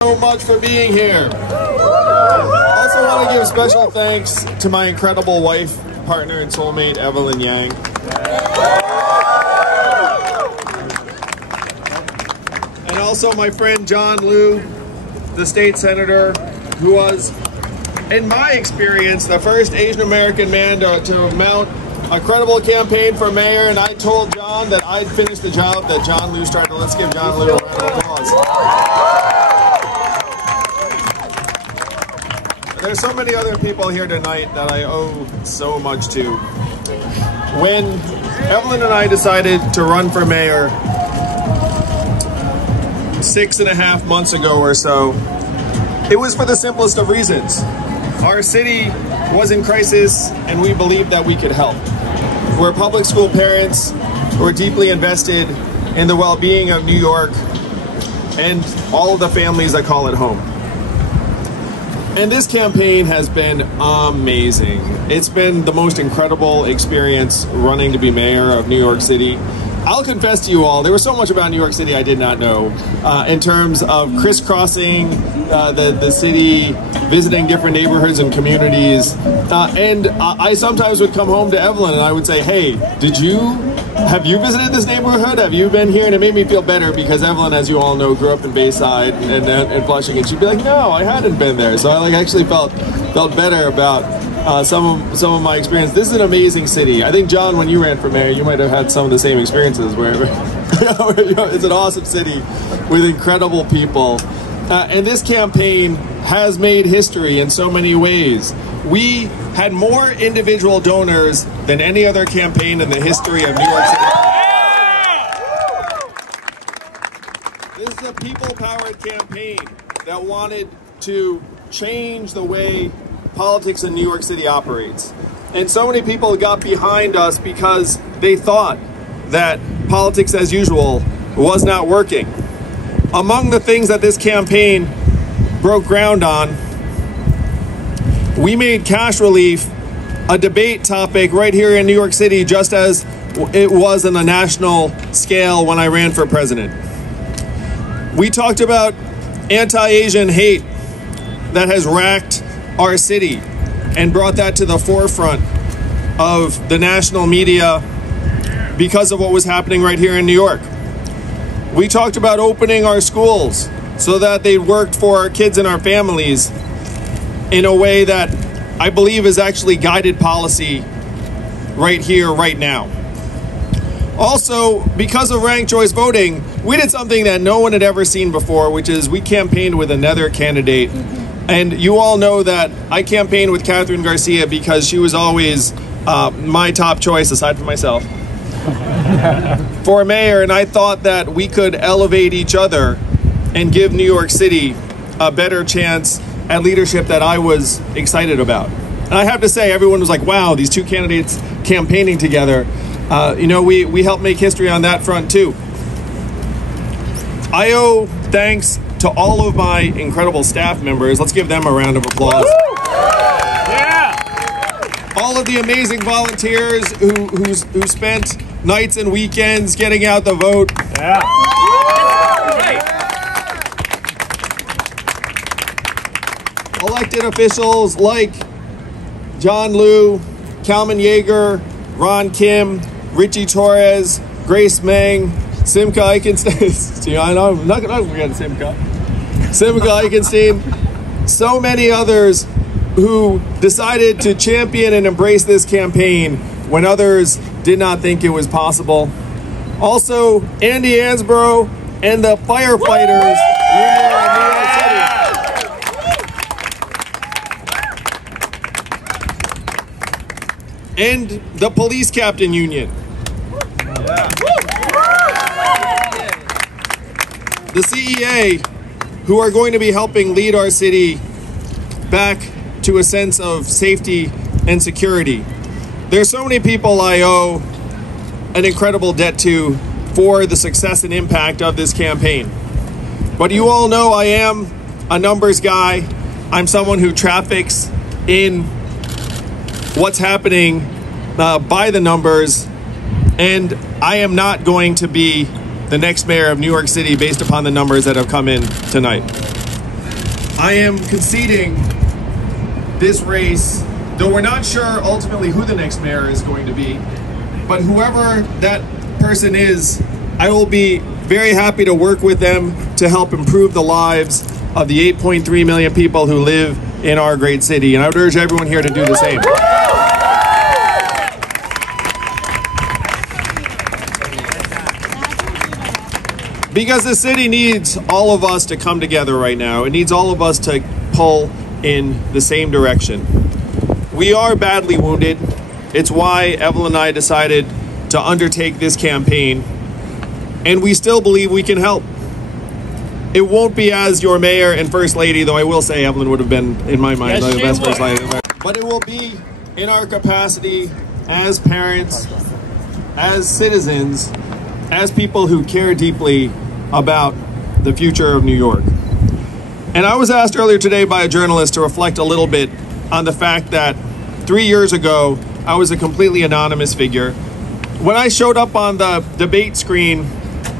So much for being here. Also want to give special thanks to my incredible wife, partner, and soulmate, Evelyn Yang. And also my friend John Liu, the state senator, who was, in my experience, the first Asian American man to mount a credible campaign for mayor. And I told John that I'd finish the job that John Liu started. Let's give John Liu a round of applause. There's so many other people here tonight that I owe so much to. When Evelyn and I decided to run for mayor 6.5 months ago or so, it was for the simplest of reasons. Our city was in crisis and we believed that we could help. We're public school parents who are deeply invested in the well-being of New York and all of the families that call it home. And this campaign has been amazing. It's been the most incredible experience running to be mayor of New York City. I'll confess to you all, there was so much about New York City I did not know in terms of crisscrossing the city, visiting different neighborhoods and communities. And I sometimes would come home to Evelyn and I would say, hey, have you visited this neighborhood? Have you been here? And it made me feel better because Evelyn, as you all know, grew up in Bayside and Flushing, and she'd be like, no, I hadn't been there. So I actually felt better about some of my experience. This is an amazing city. I think, John, when you ran for mayor, you might have had some of the same experiences where it's an awesome city with incredible people. And this campaign has made history in so many ways. We had more individual donors than any other campaign in the history of New York City. This is a people-powered campaign that wanted to change the way politics in New York City operates. And so many people got behind us because they thought that politics as usual was not working. Among the things that this campaign broke ground on, we made cash relief a debate topic right here in New York City, just as it was on a national scale when I ran for president. We talked about anti-Asian hate that has racked our city and brought that to the forefront of the national media because of what was happening right here in New York. We talked about opening our schools so that they worked for our kids and our families in a way that I believe is actually guided policy right here, right now. Also, because of ranked choice voting, we did something that no one had ever seen before, which is we campaigned with another candidate. And you all know that I campaigned with Catherine Garcia because she was always my top choice, aside from myself, for mayor. And I thought that we could elevate each other and give New York City a better chance at leadership that I was excited about. And I have to say, everyone was like, wow, these two candidates campaigning together. We helped make history on that front too. I owe thanks to all of my incredible staff members. Let's give them a round of applause. Yeah. All of the amazing volunteers who spent nights and weekends getting out the vote. Yeah. Elected officials like John Liu, Kalman Yeager, Ron Kim, Richie Torres, Grace Meng, Simca Eichenstein. I'm not going to forget Simca Eichenstein. So many others who decided to champion and embrace this campaign when others did not think it was possible. Also, Andy Ansborough and the firefighters here in New York City. And the police captain union. The CEA, who are going to be helping lead our city back to a sense of safety and security. There's so many people I owe an incredible debt to for the success and impact of this campaign. But you all know I am a numbers guy, I'm someone who traffics in what's happening by the numbers, and I am not going to be the next mayor of New York City based upon the numbers that have come in tonight. I am conceding this race, though we're not sure ultimately who the next mayor is going to be, but whoever that person is, I will be very happy to work with them to help improve the lives of the 8.3 million people who live in our great city. And I would urge everyone here to do the same. Because the city needs all of us to come together right now. It needs all of us to pull in the same direction. We are badly wounded. It's why Evelyn and I decided to undertake this campaign. And we still believe we can help. It won't be as your mayor and first lady, though I will say Evelyn would have been, in my mind, the best first lady. But it will be in our capacity as parents, as citizens, as people who care deeply about the future of New York. And I was asked earlier today by a journalist to reflect a little bit on the fact that 3 years ago, I was a completely anonymous figure. When I showed up on the debate screen,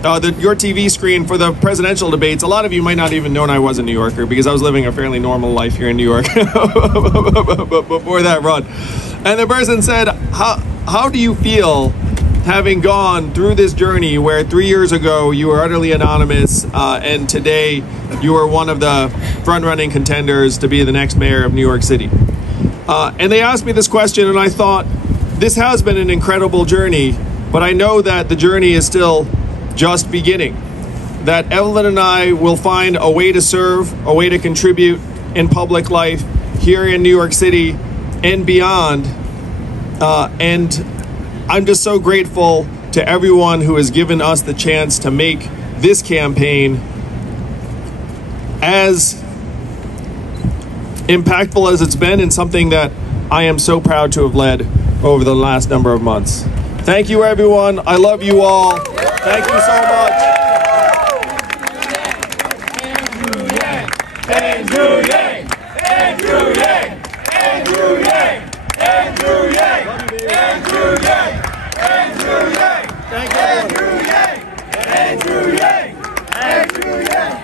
your TV screen for the presidential debates, a lot of you might not even known I was a New Yorker because I was living a fairly normal life here in New York before that run. And the person said, how do you feel having gone through this journey where 3 years ago you were utterly anonymous and today you are one of the front-running contenders to be the next mayor of New York City? And they asked me this question, and I thought, this has been an incredible journey, but I know that the journey is still just beginning. That Evelyn and I will find a way to serve, a way to contribute in public life here in New York City and beyond. And I'm just so grateful to everyone who has given us the chance to make this campaign as impactful as it's been, and something that I am so proud to have led over the last number of months. Thank you, everyone. I love you all. Thank you so much. Andrew Yang! Andrew Yang! Andrew Yang! Andrew Yang! Andrew Yang! Andrew Yang! Andrew Yang! Thank you. Andrew Yang! Andrew Yang! Andrew Yang!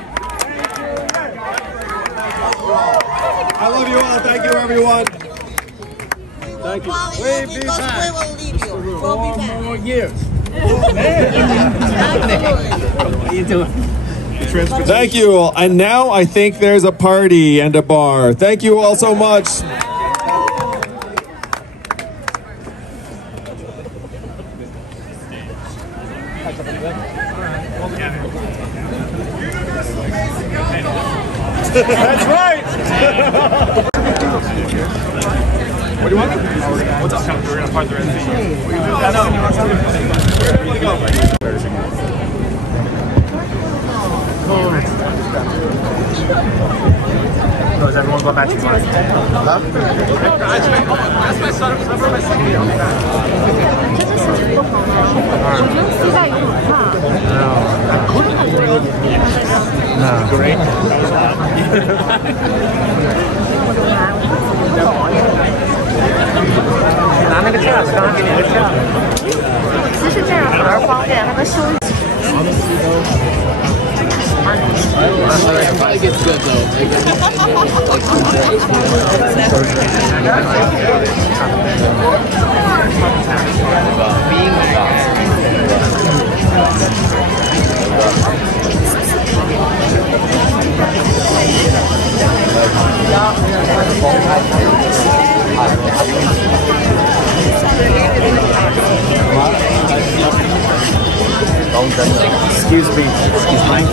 I love you all. Thank you, everyone. Thank you. We'll be back. We will leave you. We'll be back. 4 more years. What are you doing? Thank you. And now I think there's a party and a bar. Thank you all so much. That's right. What do you want? What's up? We're gonna part the rest of the So is everyone going back to work? Huh? That's my son. No. Great. 拿那个架子，刚刚给你那个架子。其实这样反而方便，还能休息。It probably gets good though. Excuse me. Is mine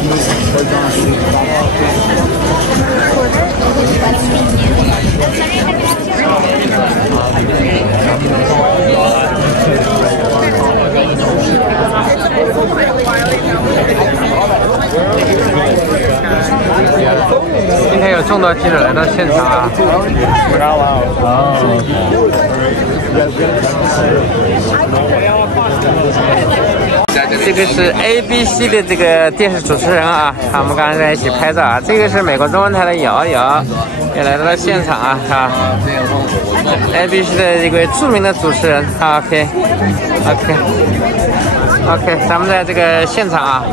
今天有众多记者来到现场啊！在这边这个是 ABC 的这个电视主持人啊，我们刚刚在一起拍照啊。这个是美国中文台的瑶瑶，也来到了现场啊ABC 的一位著名的主持人啊 ，OK， 咱们在这个现场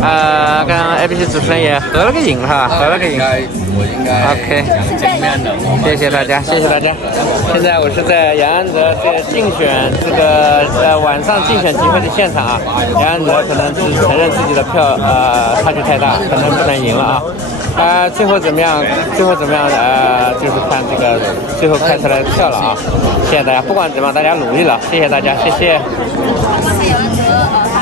啊，跟 ABC 主持人也合了个影哈，合了个影。OK， 谢谢大家，谢谢大家。现在我是在杨安泽这个竞选这个晚上竞选集会的现场啊，杨安泽可能只承认自己的票差距太大，可能不能赢了啊。最后怎么样？就是看这个最后开出来的票了啊。谢谢大家，不管怎么样，大家努力了，谢谢大家，谢谢。谢谢杨安泽。